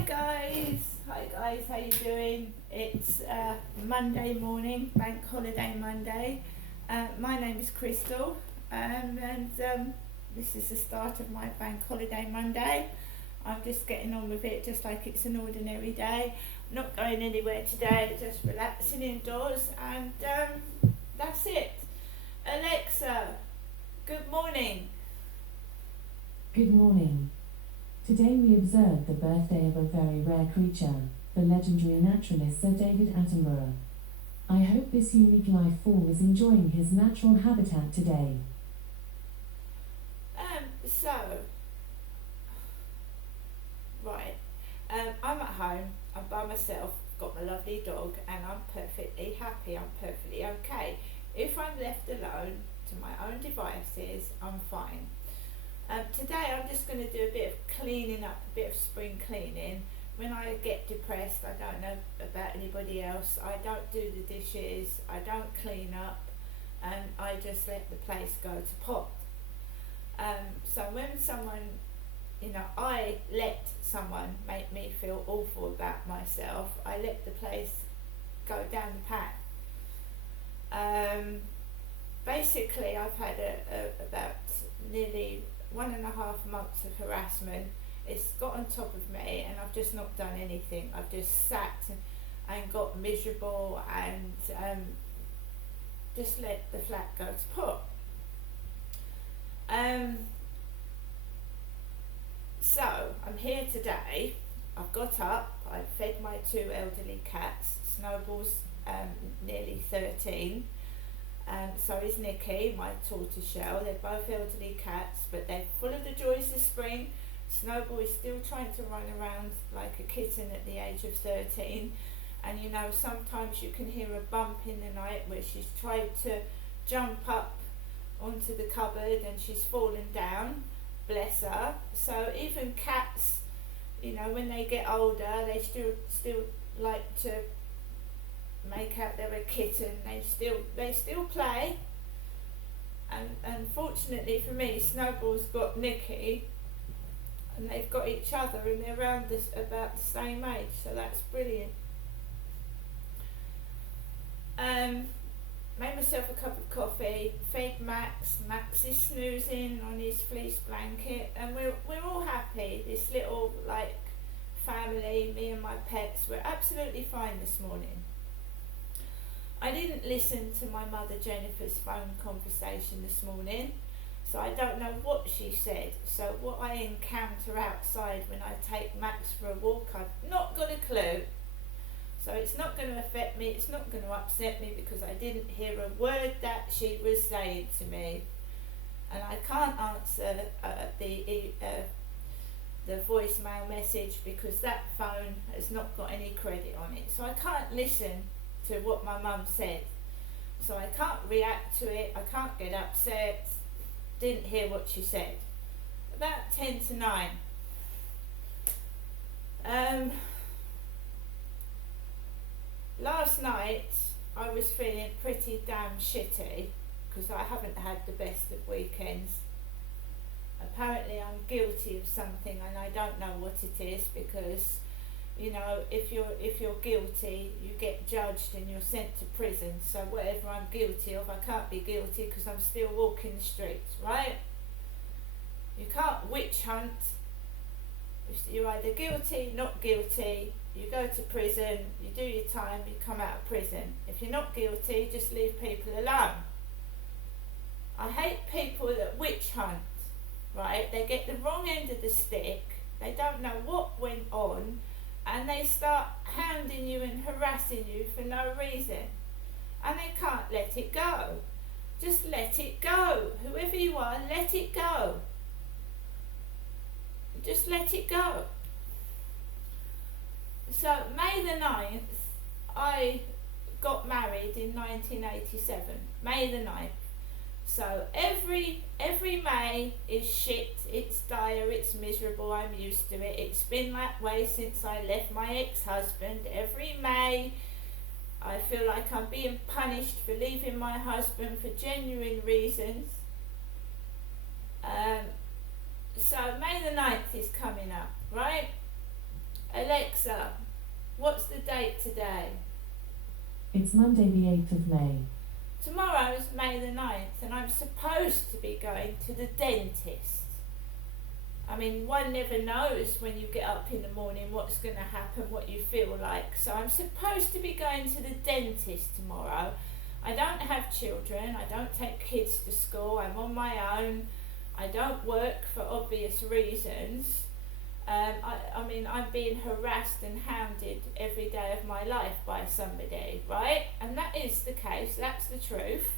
Hi guys, how you doing? It's Monday morning, bank holiday Monday. My name is Crystal, and this is the start of my bank holiday Monday. I'm just getting on with it just like it's an ordinary day. Not going anywhere today, just relaxing indoors, and that's it. Alexa, good morning. Good morning. Today we observe the birthday of a very rare creature, the legendary naturalist Sir David Attenborough. I hope this unique life form is enjoying his natural habitat today. So, right, I'm at home, I'm by myself, got my lovely dog, and I'm perfectly happy, I'm perfectly okay. If I'm left alone to my own devices, I'm fine. Today I'm just going to do a bit of cleaning up, a bit of spring cleaning. When I get depressed, I don't know about anybody else, I don't do the dishes, I don't clean up, and I just let the place go to pot. So when I let someone make me feel awful about myself, I let the place go down the pan. Basically, I've had about nearly 1.5 months of harassment. It's got on top of me, and I've just not done anything. I've just sat and got miserable and just let the flat go to pot. So I'm here today. I've got up, I've fed my 2 elderly cats. Snowball's nearly 13, and so is Nikki, my tortoiseshell. They're both elderly cats, but they're full of the joys of spring. Snowball is still trying to run around like a kitten at the age of 13, and sometimes you can hear a bump in the night where she's tried to jump up onto the cupboard and she's fallen down, bless her. So even cats, when they get older, they still like to make out they're a kitten. They still play, and unfortunately for me, Snowball's got Nikki, and they've got each other, and they're around about the same age, so that's brilliant. Made myself a cup of coffee, fed Max. Max is snoozing on his fleece blanket, and we're all happy. This little family, me and my pets, we're absolutely fine this morning. I didn't listen to my mother Jennifer's phone conversation this morning, so I don't know what she said. So what I encounter outside when I take Max for a walk, I've not got a clue. So it's not going to affect me, it's not going to upset me, because I didn't hear a word that she was saying to me. And I can't answer the voicemail message because that phone has not got any credit on it. So I can't listen to what my mum said. So I can't react to it, I can't get upset, didn't hear what she said. About 10 to 9. Last night I was feeling pretty damn shitty because I haven't had the best of weekends. Apparently I'm guilty of something, and I don't know what it is, because if you're guilty, you get judged and you're sent to prison. So whatever I'm guilty of, I can't be guilty because I'm still walking the streets, right? You can't witch hunt. You're either guilty, not guilty. You go to prison, you do your time, you come out of prison. If you're not guilty, just leave people alone. I hate people that witch hunt, right? They get the wrong end of the stick, they don't know what went on, and they start hounding you and harassing you for no reason. And they can't let it go. Just let it go. Whoever you are, let it go. Just let it go. So May the 9th, I got married in 1987. May the 9th. So every May is shit, it's dire, it's miserable, I'm used to it. It's been that way since I left my ex-husband. Every May I feel like I'm being punished for leaving my husband for genuine reasons. So May the 9th is coming up, right? Alexa, what's the date today? It's Monday the 8th of May. Tomorrow is May the 9th and I'm supposed to be going to the dentist. I mean, one never knows when you get up in the morning what's going to happen, what you feel like. So I'm supposed to be going to the dentist tomorrow. I don't have children, I don't take kids to school, I'm on my own, I don't work for obvious reasons. I mean, I'm being harassed and hounded every day of my life by somebody, right? And that is the case, that's the truth.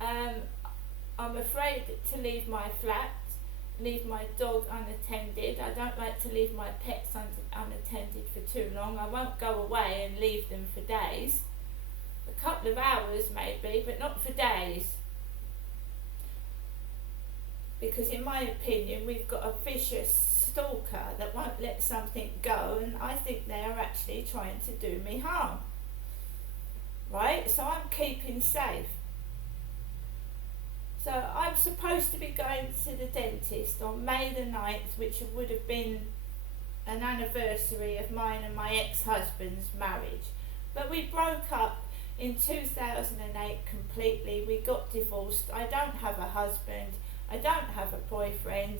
I'm afraid to leave my flat, leave my dog unattended. I don't like to leave my pets unattended for too long. I won't go away and leave them for days. A couple of hours maybe, but not for days. Because in my opinion, we've got a vicious stalker that won't let something go, and I think they are actually trying to do me harm. Right? So I'm keeping safe. So I'm supposed to be going to the dentist on May the 9th, which would have been an anniversary of mine and my ex-husband's marriage. But we broke up in 2008 completely. We got divorced. I don't have a husband. I don't have a boyfriend.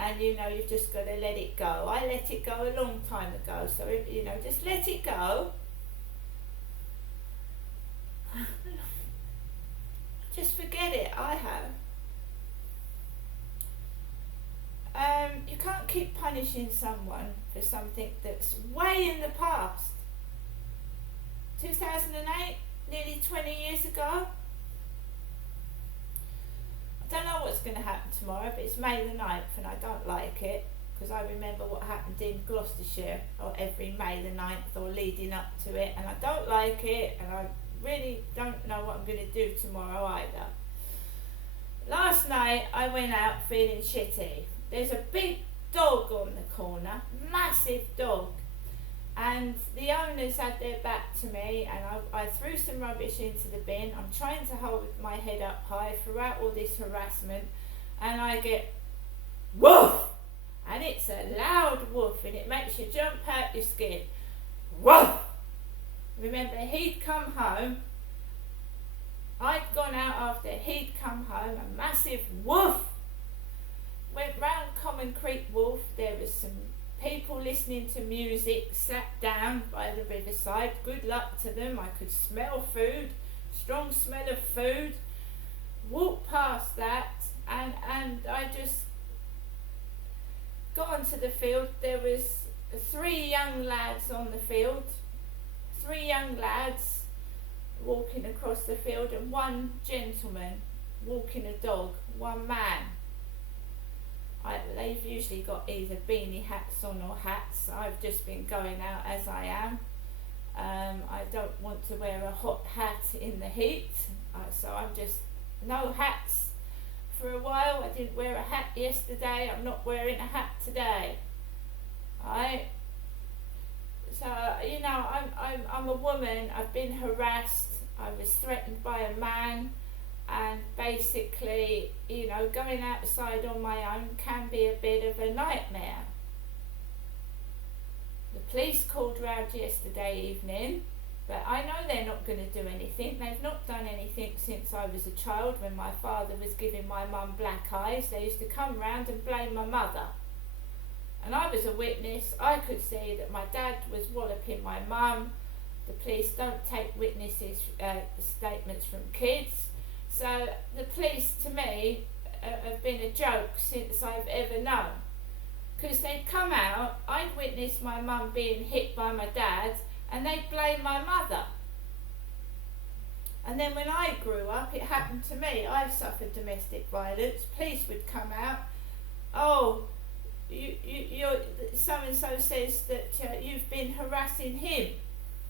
And you know, you've just got to let it go. I let it go a long time ago. So, you know, just let it go. Just forget it. I have. You can't keep punishing someone for something that's way in the past. 2008, nearly 20 years ago. I don't know what's going to happen tomorrow, but it's May the 9th and I don't like it because I remember what happened in Gloucestershire or every May the 9th or leading up to it, and I don't like it, and I really don't know what I'm going to do tomorrow either. Last night I went out feeling shitty. There's a big dog on the corner, massive dog, and the owners had their back to me, and I threw some rubbish into the bin. I'm trying to hold my head up high throughout all this harassment, and I get woof, and it's a loud woof and it makes you jump out your skin. Woof! Remember, he'd come home, I'd gone out after he'd come home, a massive woof. Went round Common Creek Wharf, there was some people listening to music, sat down by the riverside. Good luck to them. I could smell food, strong smell of food. Walked past that, and I just got onto the field. There was 3 young lads on the field, 3 young lads walking across the field, and 1 gentleman walking a dog, 1 man. They've usually got either beanie hats on or hats. I've just been going out as I am. I don't want to wear a hot hat in the heat, so I'm just no hats for a while. I didn't wear a hat yesterday. I'm not wearing a hat today. Right? So you know, I'm a woman. I've been harassed. I was threatened by a man. And basically, you know, going outside on my own can be a bit of a nightmare. The police called round yesterday evening, but I know they're not going to do anything. They've not done anything since I was a child, when my father was giving my mum black eyes. They used to come round and blame my mother. And I was a witness. I could see that my dad was walloping my mum. The police don't take witnesses' statements from kids. So the police, to me, have been a joke since I've ever known. Because they'd come out, I'd witnessed my mum being hit by my dad, and they'd blame my mother. And then when I grew up, it happened to me. I suffered domestic violence. Police would come out. Oh, you're so-and-so says that you've been harassing him.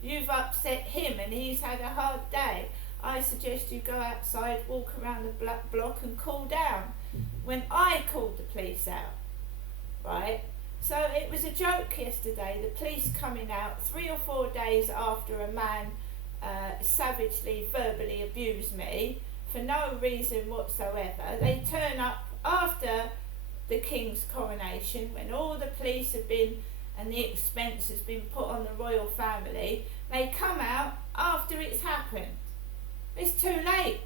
You've upset him and he's had a hard day. I suggest you go outside, walk around the block and cool down. When I called the police out, right? So it was a joke yesterday, the police coming out 3 or 4 days after a man savagely verbally abused me for no reason whatsoever. They turn up after the King's coronation, when all the police have been and the expense has been put on the royal family, they come out after it's happened. It's too late.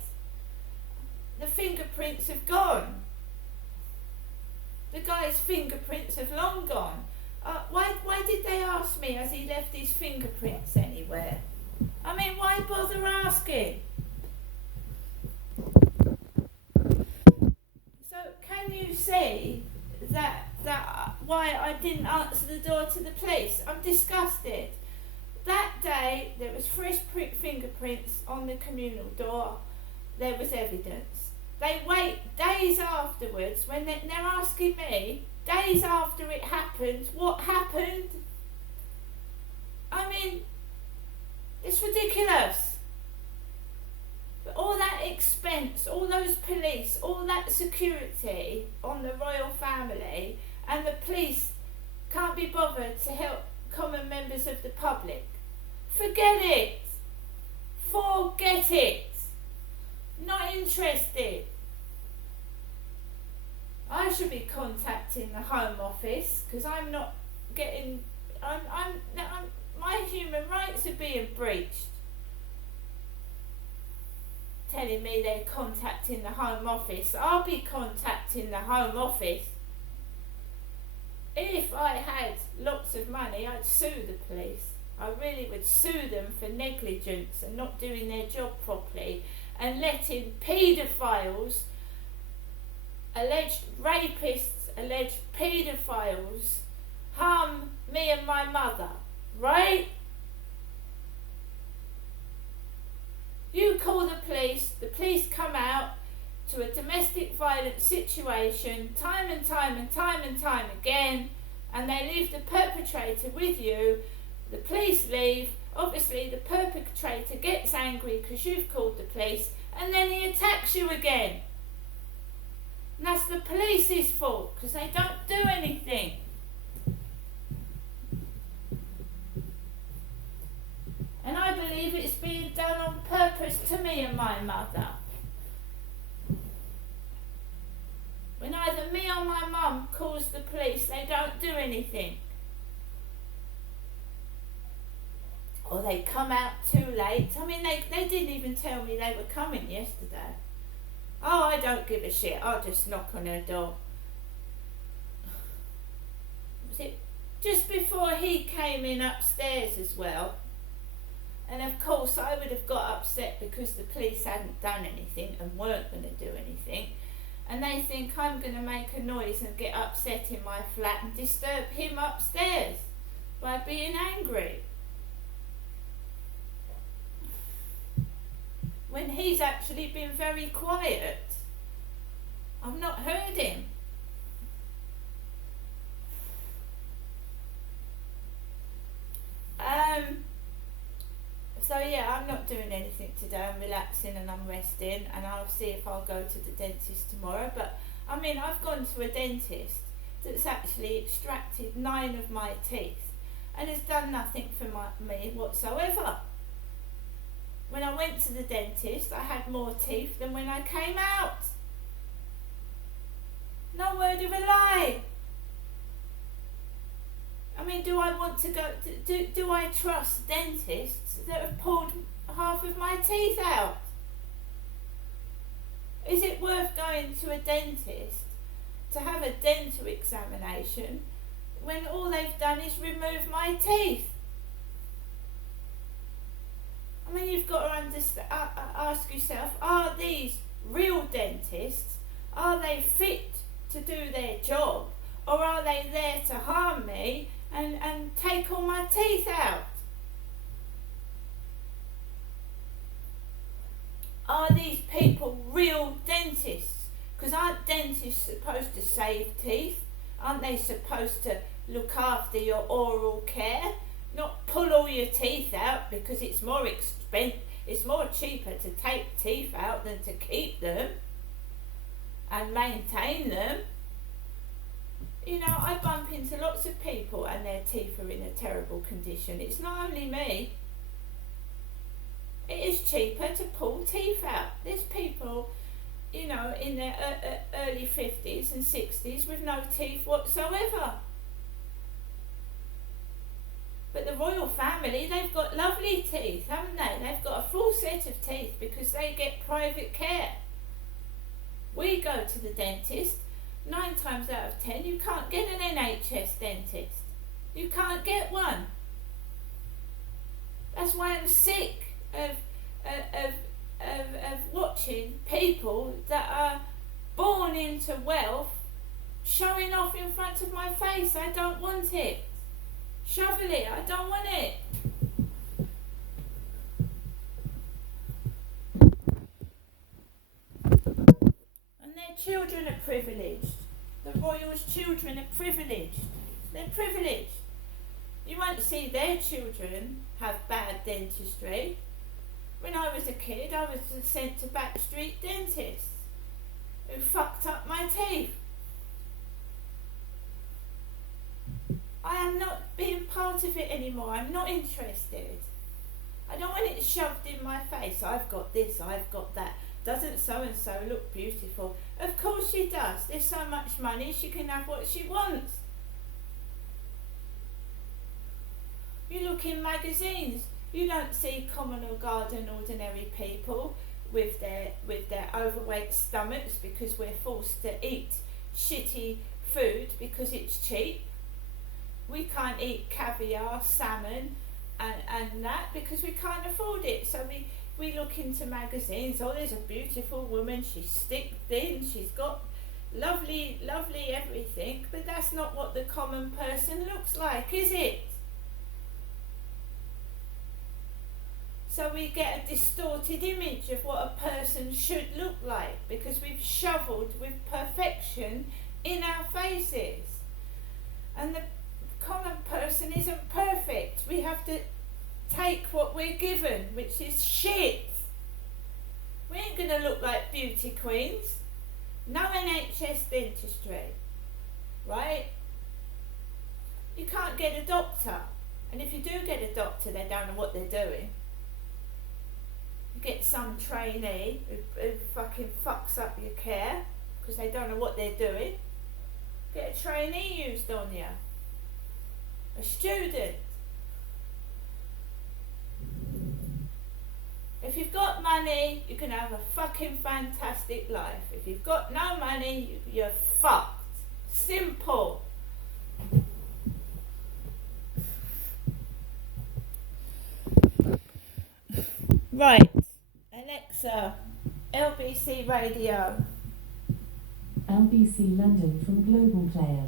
The fingerprints have gone. The guy's fingerprints have long gone. Why did they ask me, has he left his fingerprints anywhere? I mean, why bother asking? So can you see that why I didn't answer the door to the police? I'm disgusted. That day there was fresh fingerprints on the communal door. There was evidence. They wait days afterwards when they're asking me, days after it happened, what happened? I mean, it's ridiculous. But all that expense, all those police, all that security on the royal family, and the police can't be bothered to help common members of the public. Forget it. Forget it. Not interested. I should be contacting the Home Office because I'm not getting. My human rights are being breached. Telling me they're contacting the Home Office. I'll be contacting the Home Office. If I had lots of money, I'd sue the police. I really would sue them for negligence and not doing their job properly and letting paedophiles, alleged rapists, alleged paedophiles harm me and my mother, right? You call the police come out to a domestic violence situation time and time again, and they leave the perpetrator with you. The police leave, obviously the perpetrator gets angry because you've called the police, and then he attacks you again. And that's the police's fault because they don't do anything. And I believe it's being done on purpose to me and my mother. When either me or my mum calls the police, they don't do anything. Or they come out too late. I mean, they didn't even tell me they were coming yesterday. Oh, I don't give a shit. I'll just knock on her door. Was it just before he came in upstairs as well? And of course I would have got upset because the police hadn't done anything and weren't going to do anything. And they think I'm going to make a noise and get upset in my flat and disturb him upstairs by being angry. When he's actually been very quiet. I've not heard him. So yeah, I'm not doing anything today. I'm relaxing and I'm resting, and I'll see if I'll go to the dentist tomorrow. But I mean, I've gone to a dentist that's actually extracted 9 of my teeth and has done nothing for me whatsoever. When I went to the dentist, I had more teeth than when I came out. No word of a lie. I mean, do I want to go, do I trust dentists that have pulled half of my teeth out? Is it worth going to a dentist to have a dental examination when all they've done is remove my teeth? I mean, you've got to ask yourself, are these real dentists? Are they fit to do their job? Or are they there to harm me and take all my teeth out? Are these people real dentists? Because aren't dentists supposed to save teeth? Aren't they supposed to look after your oral care? Not pull all your teeth out because it's more it's more cheaper to take teeth out than to keep them and maintain them. You know, I bump into lots of people and their teeth are in a terrible condition. It's not only me. It is cheaper to pull teeth out. There's people, you know, in their early 50s and 60s with no teeth whatsoever. But the royal family, they've got lovely teeth, haven't they? They've got a full set of teeth because they get private care. We go to the dentist, 9 times out of 10, you can't get an NHS dentist. You can't get one. That's why I'm sick of watching people that are born into wealth showing off in front of my face. I don't want it. Shovel it, I don't want it. And their children are privileged. The royals' children are privileged. They're privileged. You won't see their children have bad dentistry. When I was a kid, I was sent to backstreet dentists who fucked up my teeth. I am not being part of it anymore. I'm not interested. I don't want it shoved in my face. I've got this, I've got that. Doesn't so-and-so look beautiful? Of course she does. There's so much money, she can have what she wants. You look in magazines, you don't see common or garden ordinary people with their overweight stomachs because we're forced to eat shitty food because it's cheap. We can't eat caviar, salmon and that because we can't afford it. So we look into magazines, oh, there's a beautiful woman, she's stick thin, she's got lovely everything, but that's not what the common person looks like, is it? So we get a distorted image of what a person should look like because we've shoveled with perfection in our faces. And the common person isn't perfect. We have to take what we're given, which is shit. We ain't gonna look like beauty queens. No NHS dentistry, right? You can't get a doctor. And if you do get a doctor, they don't know what they're doing. You get some trainee who fucking fucks up your care because they don't know what they're doing. Get a trainee used on you. A student. If you've got money, you can have a fucking fantastic life. If you've got no money, you're fucked. Simple. Right. Alexa, LBC Radio. LBC London from Global Player.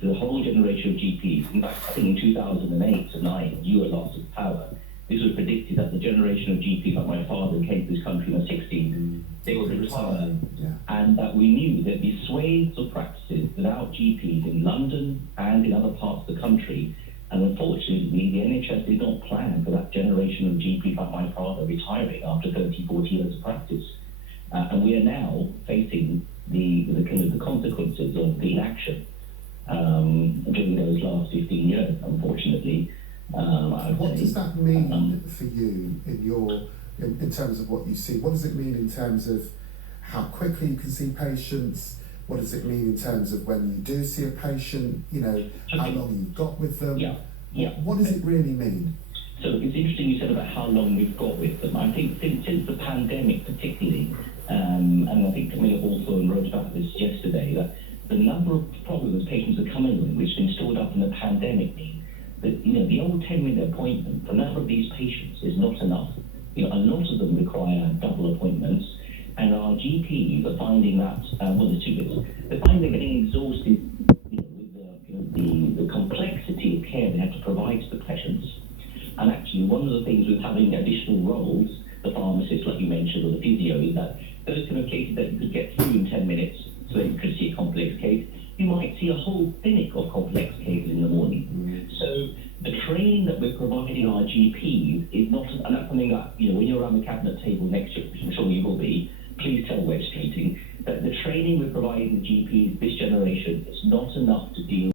The whole generation of GPs, in fact, I think in 2008 to 9, you were lost of power. This was predicted that the generation of GPs, like my father came to this country in the 60s, they would retire, and that we knew there'd be swathes of practices without GPs in London and in other parts of the country. And unfortunately, the NHS did not plan for that generation of GPs like my father retiring after 30, 40 years of practice. And we are now facing the kind of the consequences of the inaction during those last 15 years, unfortunately. What does that mean for you in terms of what you see? What does it mean in terms of how quickly you can see patients? What does it mean in terms of when you do see a patient? You know, how long you've got with them? What does it really mean? So it's interesting you said about how long we've got with them. I think since the pandemic particularly, and I think Camilla also wrote about this yesterday, that the number of problems patients are coming with, which have been stored up in the pandemic, mean that, you know, the old 10-minute appointment, the number of these patients is not enough. You know, a lot of them require double appointments, and our GPs are finding that, there's two bits. They're finding they're getting exhausted, you know, with the complexity of care they have to provide to the patients. And actually, one of the things with having additional roles, the pharmacist, like you mentioned, or the physio, is that those kind of cases that you could get through in 10 minutes, so that you could see a complex case, you might see a whole clinic of complex cases in the morning. So the training that we're providing our GPs is not, and that's something that, you know, when you're around the cabinet table next year, which I'm sure you will be, please tell Web Streeting that the training we're providing the GPs this generation is not enough to deal